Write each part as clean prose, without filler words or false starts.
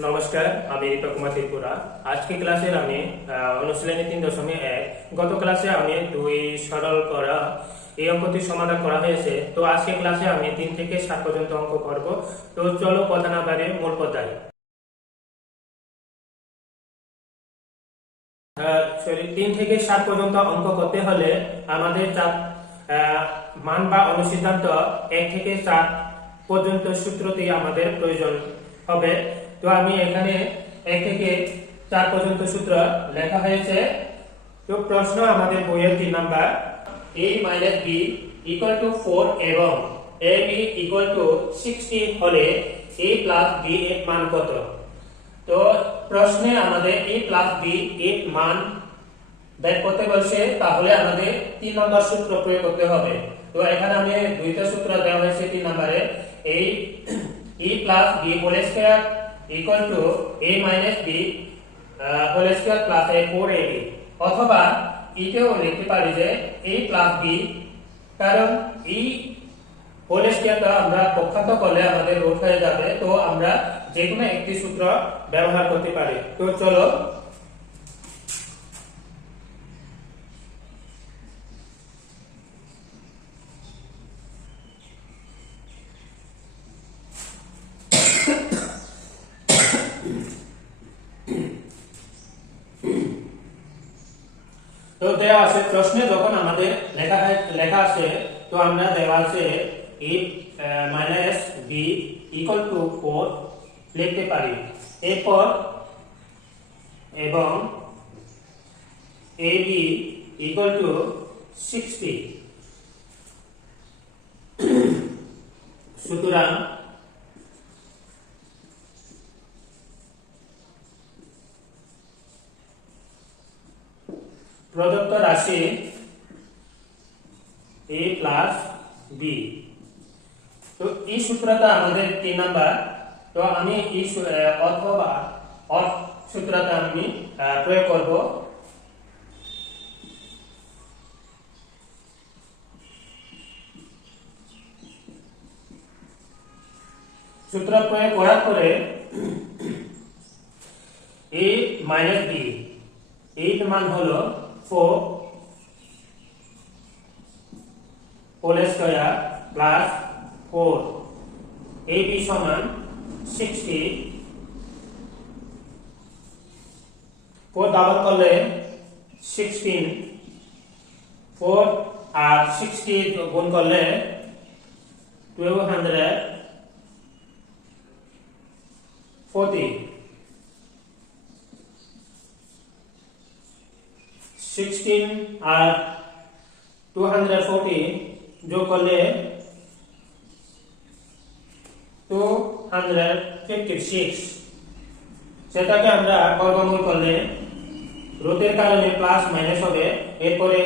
নমস্কার, আমি দীপক কুমার ত্রিপুরা। আজকে ক্লাসের আমি অনুশীলনী 3.1 গত ক্লাসে আমি দুই সরল করা এই অঙ্কটি সমাধান করা হয়েছে। তো আজকে ক্লাসে আমি 3 থেকে 7 পর্যন্ত অঙ্ক করব। তো চলো কথা না বাড়িয়ে মূল পর্যায়ে। 3 থেকে 7 পর্যন্ত অঙ্ক করতে হলে আমাদের মান বা অনুসিদ্ধান্ত 1 থেকে 4 পর্যন্ত সূত্রটি আমাদের প্রয়োজন হবে। তো আমি এখানে 1 থেকে 4 পর্যন্ত সূত্র লেখা হয়েছে। তো প্রশ্ন আমাদের বইয়ের 3 নাম্বার, a - b = 4 এবং ab = 60 হলে a + b এর মান কত? তো প্রশ্নে আমাদের a + b এর মান বের করতে বলছে, তাহলে আমাদের 3 নম্বর সূত্র প্রয়োগ করতে হবে। তো এখানে আমি দুইটা সূত্র দেওয়া হয়েছে 3 নম্বরে, a + b whole square = a - b whole square plus a 4ab, অথবা এটাও লিখতে পারি যে a + b, কারণ এই হোল স্কয়ারটা আমরা পক্ষান্ত করলে আমাদের রুট হয়ে যাবে। তো আমরা যে কোনো একটি সূত্র ব্যবহার করতে পারি। তো চলো তো দেওয়া আছে প্রশ্নে, যখন আমাদের লেখা আছে তো আমরা দেওয়া আছে a - b = 4 লিখতে পারি। এরপর এবং ab = 60। সুতরাং প্রদত্ত রাশি a + b, তো এই সূত্রটা আমাদের 3 নাম্বার। তো আমি এই অথবা সূত্রটা আমি প্রয়োগ করব। সূত্র প্রয়োগ করার পরে a - b এর মান হলো 4 হোল স্কয়ার প্লাস 4, ab সমান 60, 4 ডাবল করলে 16, 4 আর 60 গুণ করলে 1240, 16 আর 240 যোগ করলে 256, সেটাকে আমরা বর্গমূল করলে রুটের কারণে প্লাস মাইনাস হবে। এরপরে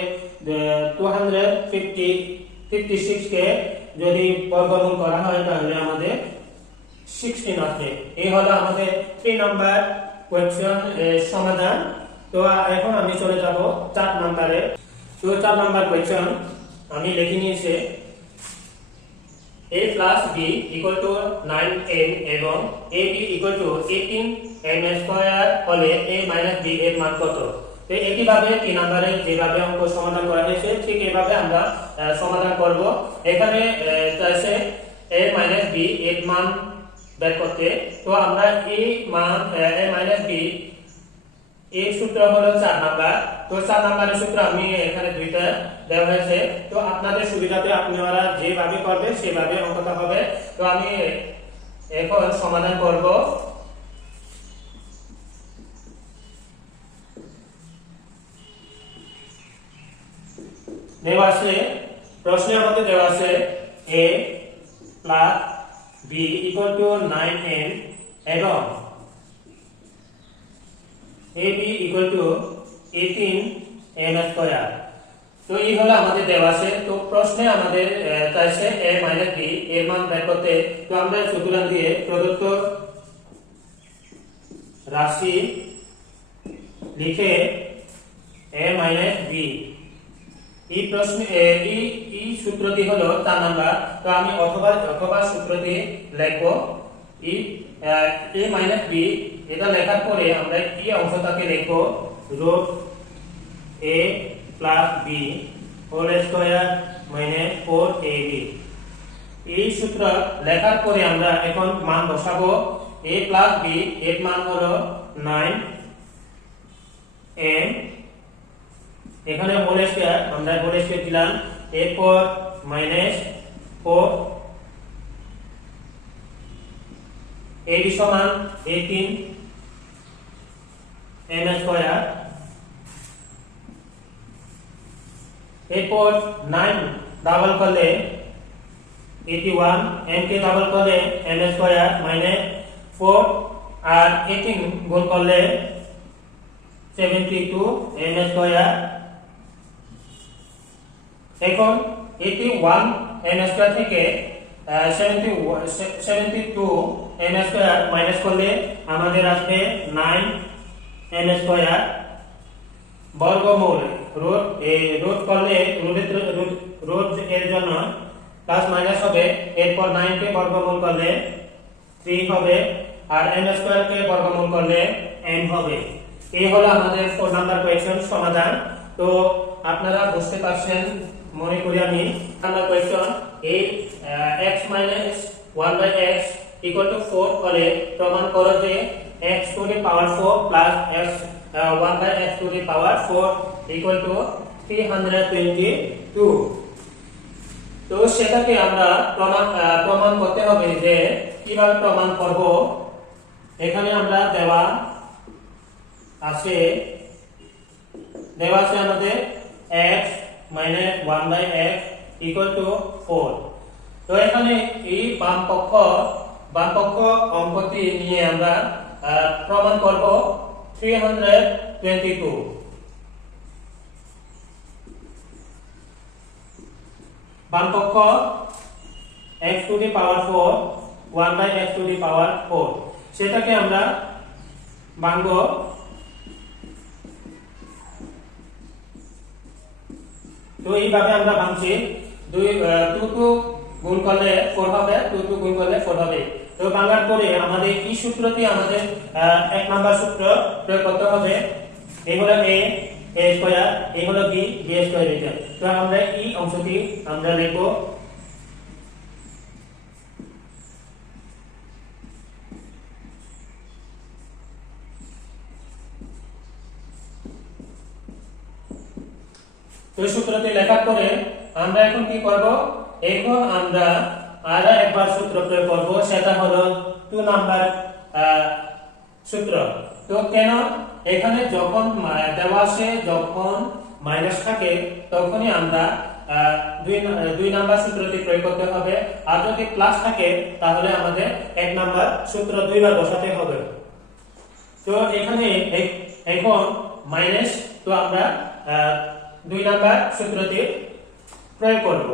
256 কে যদি বর্গমূল করা হয় তাহলে আমাদের 16 আসবে। এই হলো আমাদের 3 নাম্বার কোয়েশ্চন সমাধান। তো এখন আমি চলে যাব 4 নম্বরে। তো 4 নাম্বার কোয়েশ্চন আমি লিখে নিয়েছি, a + b = 9m এবং ab = 18m² হলে a - b এর মান কত? তো একইভাবে 3 নম্বরে যেভাবে অঙ্ক সমাধান করা হয়েছে ঠিক এইভাবে আমরা সমাধান করব। এখানে চাইছে a - b এর মান বের করতে। তো আমরা a - b এর সূত্র হলো 4 নাম্বার। তো 4 নাম্বারের সূত্র আমি এখানে দুইটা দেওয়া হয়েছে। তো আপনাদের সুবিধাতে আপনারা যেভাবে করবেন সেভাবে অঙ্কটা হবে। তো আমি এখন সমাধান করব। দেওয়া আছে প্রশ্নে আমাদের দেওয়া আছে a + b = 9m এবং ab = 18m²। তো এই হলো আমাদের দেওয়া আছে। তো প্রশ্নে আমাদের চাইছে a - b এর মান বের করতে। তো আমরা সূত্রাং দিয়ে প্রদত্ত রাশি লিখে a - b এই প্রশ্নে এই সূত্রটি হলো 4 নাম্বার। তো আমি অথবা সূত্রটি লিখব, এই a মাইনাস b এটা লেখার পরে আমরা এই অংশটাকে লিখব root a plus b whole square minus 4ab। এই সূত্র লেখার পরে আমরা এখন মান বসাবো। a প্লাস b এর মান হলো 9m, এখানে হোল স্কয়ার আমরা হোল স্কয়ার দিলাম, এরপর মাইনাস 4, ab সমান 18m স্কয়ার, এরপর 9 ডাবল করলে 81, m কে ডাবল করলে m স্কয়ার মাইনাস 4 আর 18 গুণ করলে 72 m স্কয়ার। এখন 81 m স্কয়ার থেকে 72 m স্কয়ার মাইনাস করলে আমাদের আসবে 9 m স্কয়ার বর্গমূল। রুট করলে রুট এর জন্য প্লাস মাইনাস হবে, এরপর 9 কে বর্গমূল করলে 3 হবে আর m স্কয়ার কে বর্গমূল করলে m হবে। এই হলো আমাদের 4 নাম্বার কোয়েশ্চন সমাধান। তো আপনারা বুঝতে পারছেন মনে করি আমি। নাম্বার কোয়েশ্চন এই x minus 1 by x equal to 4 হলে প্রমাণ করো যে x to the power 4 plus x 1 by x to the power 4 equal to 322। তো সেটাকে আমরা প্রমাণ করতে হবে যে কিভাবে প্রমাণ করব। এখানে আমরা দেওয়া আছে আমাদের x minus 1 by x equal to 4। তো এখানে এই বাম পক্ষ অঙ্কটি নিয়ে আমরা প্রমাণ করব 322। বাম পক্ষ x to the power 4 1 by x to the power 4 সেটাকে আমরা ভাঙব। তো এইভাবে আমরা ভাঙছি 2 গুণ করলে 4 হবে, 2 গুণ করলে 4 হবে। তো ভাঙার পরে আমাদের এই সূত্রটি আমাদের 1 নাম্বার সূত্র প্রয়োগ করতে হবে। এই হলো a স্কয়ার, এই হলো b স্কয়ার এটা। তো আমরা এই অংশটি আমরা লিখব তো সূত্রটি লেখার পরে আমরা এখন কি করব, এখন আমরা আরো একবার সূত্র প্রয়োগ করব, সেটা হলো 2 নাম্বার সূত্র। তো কেন এখানে যখন দেওয়া আছে যখন মাইনাস থাকে তখনই আমরা 2 নাম্বার সূত্রটি প্রয়োগ করতে হবে, আর যদি প্লাস থাকে তাহলে আমাদের 1 নাম্বার সূত্র দুইবার বসাতে হবে। তো এখানে এখন মাইনাস, তো আমরা 2 নাম্বার সূত্রটি প্রয়োগ করব।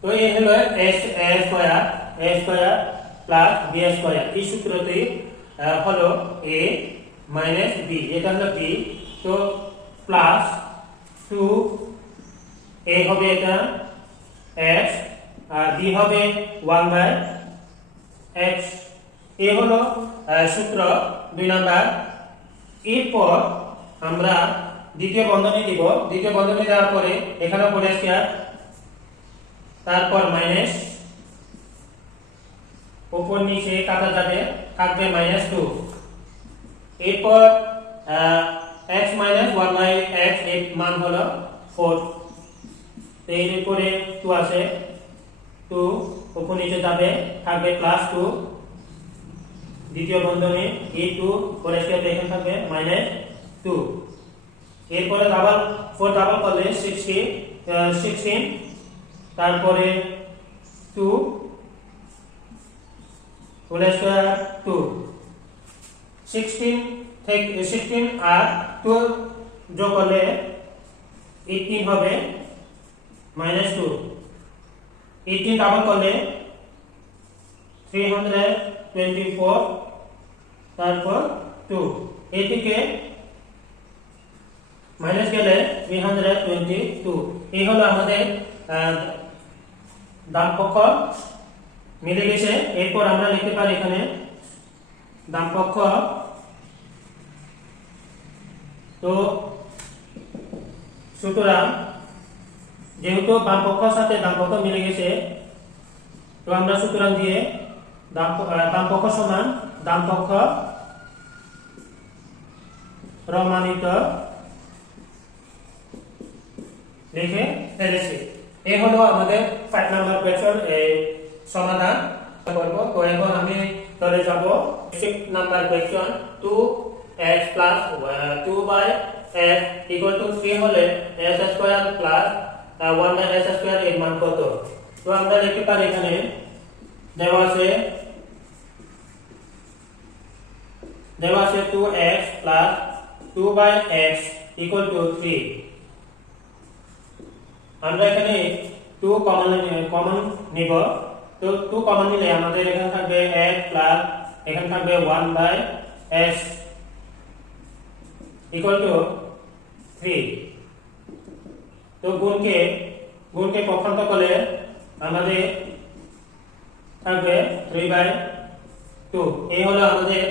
তো এই হলো a square plus b square. এই সূত্রটি হলো a মাইনাস b, এটা হলো b। তো প্লাস 2 a হবে এটা x আর b হবে 1 বাই x। এ হলো সূত্র 2 নাম্বার। এরপর আমরা দ্বিতীয় বন্ধনী দিব। দ্বিতীয় বন্ধনী দেওয়ার পরে এখানে পড়ে স্কয়ার, তারপর মাইনাস, উপর নিচে কাটা যাবে, থাকবে -2। এরপর x minus 1 by x এর মান হলো 4। তো এর উপরে 2 আছে, 2 উপর নিচে যাবে, থাকবে +2। দ্বিতীয় বন্ধনী এই 2 পরে স্কয়ার এখানে থাকবে -2। এরপরে 4 ডাবল করলে 16, তারপরে 2 হোল স্কয়ার 2, 16 আর 2 যোগ করলে 18 হবে -2। 18 ডাবল করলে 324, তারপর 2। এটিকে মাইনাস গেলে 322। এই হলো আমাদের ডান পক্ষ মিলে গেছে। এরপর আমরা লিখতে পারি এখানে ডান পক্ষ, তো সুতরাং যেহেতু বাম পক্ষের সাথে ডান পক্ষ মিলে গেছে, তো আমরা সুতরাং দিয়ে বাম পক্ষ সমান ডান পক্ষ প্রমাণিত লিখে ফেলেছি। এই হলো আমাদের 5 নাম্বার কোয়েশ্চন সমাধান করব। তো এখন আমি চলে যাব 6 number question. 2x plus 2 by x equal to 3 হলে s square plus 1 by s square এর মান কত? তো আমরা লিখতে পারি এখানে দেওয়া আছে 2x plus 2 by x equal to 3। আমরা এখানে 2 কমন নিব। তো 2 কমন নিলে আমাদের এখানে থাকবে x প্লাস এখানে থাকবে 1 বাই s ইকুয়াল টু 3। তো গুণকে পক্ষান্তর করলে আমাদের থাকবে 3 বাই 2। এই হলো আমাদের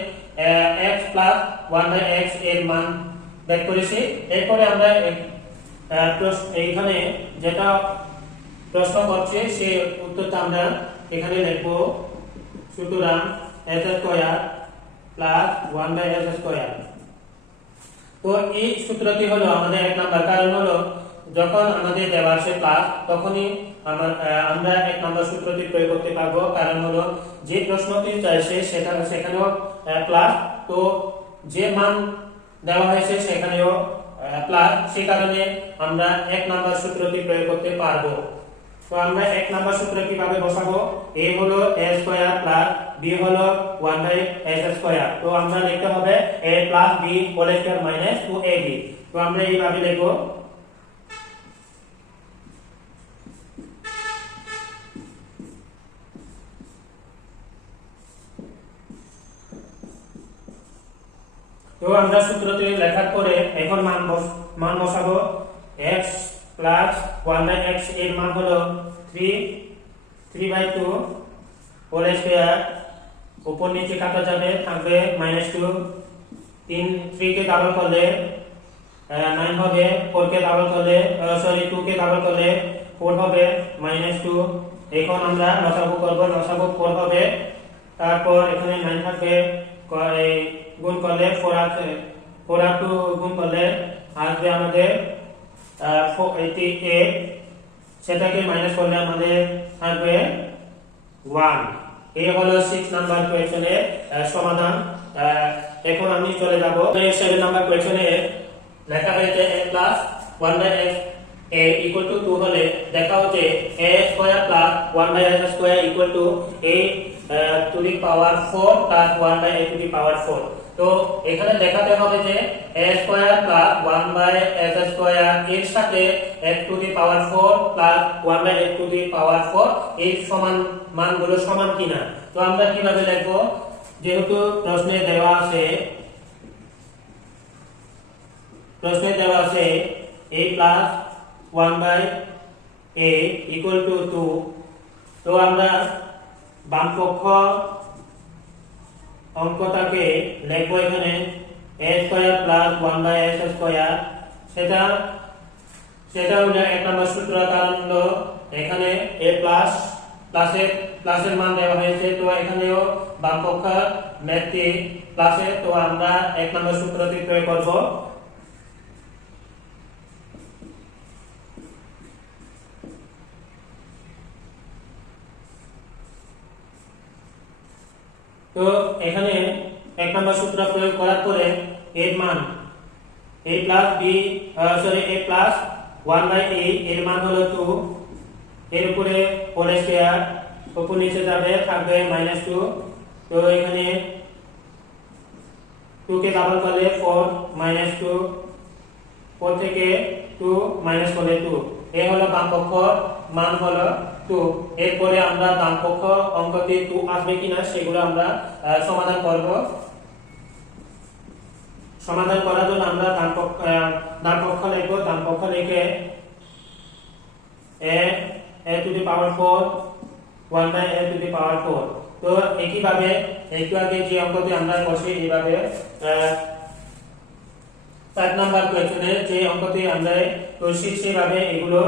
x প্লাস 1 বাই x এর মান বের করেছি। এরপরে আমরা এইখানে যেটা প্রশ্ন করছে সেই উত্তরটা আমরা এখানে লিখব। সুতরাং s square plus 1 by s square. তো এই সূত্রটি হলো আমাদের 1 নাম্বার। কারণ হলো যখন আমাদের দেওয়া আছে প্লাস তখনই আমরা 1 নাম্বার সূত্রটি প্রয়োগ করতে পারবো। কারণ হলো যে প্রশ্নটি চাইছে সেখানেও প্লাস, তো যে মান দেওয়া হয়েছে সেখানেও প্লাস, সেই কারণে আমরা 1 নাম্বার সূত্রটি প্রয়োগ করতে পারবো। তো আমরা 1 নাম্বার সূত্র কিভাবে বসাবো? a হলো a স্কয়ার প্লাস b হলো 1 বাই s স্কয়ার। তো আমরা লিখতে হবে a plus b whole square minus 2ab। তো আমরা এইভাবে লিখব। তো আমরা সূত্রটি লেখার পরে এখন মান বসাবো। x প্লাস 1 বাই x এর মান হলো 3/2 হোল স্কয়ার, উপর নিচে কাটা যাবে, থাকবে -2। 3 কে ডাবল করলে 9 হবে, 4 কে ডাবল করলে 2 কে ডাবল করলে 4 হবে -2। এখন আমরা লসাগু করব। লসাগু 4 হবে, তারপর এখানে 9 থাকবে, গুণ করলে 4 আছে, 4 আর 2 গুণ করলে আসবে আমাদের 88। সেটাকে মাইনাস করলে আমাদের থাকবে 1। এই হলো 6 নাম্বার কোয়েশ্চনের সমাধান। এখন আমি চলে যাব 7 নাম্বার কোয়েশ্চনে। লেখা হয়েছে a plus 1 by x a equal to 2 হলে দেখা হচ্ছে a square plus 1 by s square equal to a to the power 4 plus 1 by a to the power 4। তো এখানে দেখাতে হবে যে a square plus 1 by s square এর সাথে a to the power 4 plus 1 by a to the power 4 এর সমান মানগুলো সমান কিনা। তো আমরা কিভাবে লিখব? যেহেতু প্রশ্নে দেওয়া আছে a plus 1 by a equal to 2। তো আমরা বাম পক্ষ অঙ্কটাকে লিখব এখানে a square plus 1 by s square. সেটা হলো 1 নম্বর সূত্র। কারণ হলো এখানে a প্লাসের মান দেওয়া হয়েছে, তো এখানেও বাম পক্ষ ম্যাথটি প্লাসে, তো আমরা 1 নম্বর সূত্রটি প্রয়োগ করব। তো এখানে 1 নম্বর সূত্র প্রয়োগ করার পরে এর মান a প্লাস 1 বাই a এর মান হলো 2। এর উপরে হোল স্কয়ার, উপর নিচে যাবে, থাকবে -2। তো এখানে 2 কে ডাবল করলে 4 -2, 4 থেকে 2 মাইনাস করলে 2। এই হলো বাম পক্ষ মান হলো 2। এরপরে আমরা ডান পক্ষ অঙ্কটি 2 আসবে কিনা সেগুলো আমরা সমাধান করব। সমাধান করার জন্য আমরা ডান পক্ষ লিখব, ডান পক্ষ লিখে a to the power 4 1 by a to the power 4। তো একইভাবে একটু আগে যে অঙ্কটি আমরা বসে এইভাবে 4 নাম্বার কোয়েশ্চনে যে অঙ্কটি আমরা করছি সেভাবে এগুলো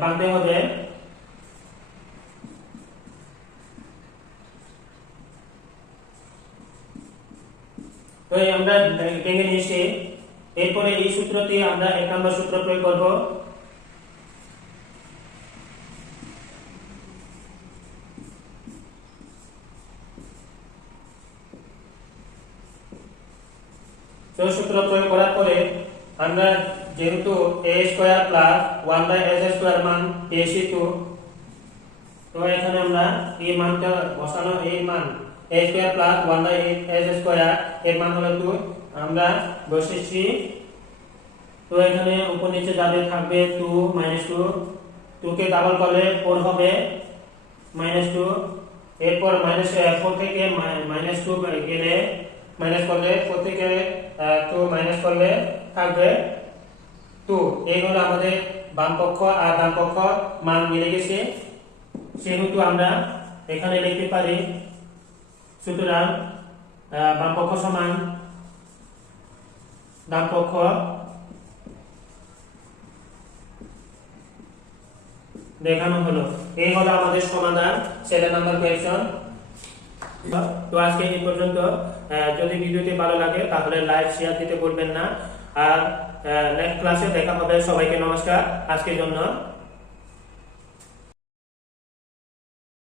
বাঁধতে হবে। তো আমরা ভেঙে নিয়েছি। এরপরে এই সূত্রটি আমরা 1 নম্বর সূত্র প্রয়োগ করব। তো সূত্র প্রয়োগ করার পরে আমরা যেহেতু a square plus 1 by s square মান পেয়েছি, তো এখানে আমরা এই মানটা বসানো, এই মান a square plus 1 by s square এর মান হলো 2 আমরা বসিয়েছি। তো এখানে উপর নিচে যাবে, থাকবে 2 -2, 2 কে ডাবল করলে 4 হবে -2। এরপর -4 থেকে -2 গেলে মাইনাস করলে 4 থেকে 2 মাইনাস করলে থাকবে 2। এই হলো আমাদের বাম পক্ষ আর ডান পক্ষ মান মিলে গেছে, সেহেতু আমরা এখানে লিখতে পারি সুতরাং বাম পক্ষ সমান ডান পক্ষ দেখানো হলো। এই হলো আমাদের সমাধান 7 নাম্বার কোয়েশ্চন। তো আজকে এই পর্যন্ত। যদি ভিডিওটি ভালো লাগে তাহলে লাইক শেয়ার দিতে ভুলবেন না। আর নেক্সট ক্লাসে দেখা হবে। সবাইকে নমস্কার আজকের জন্য।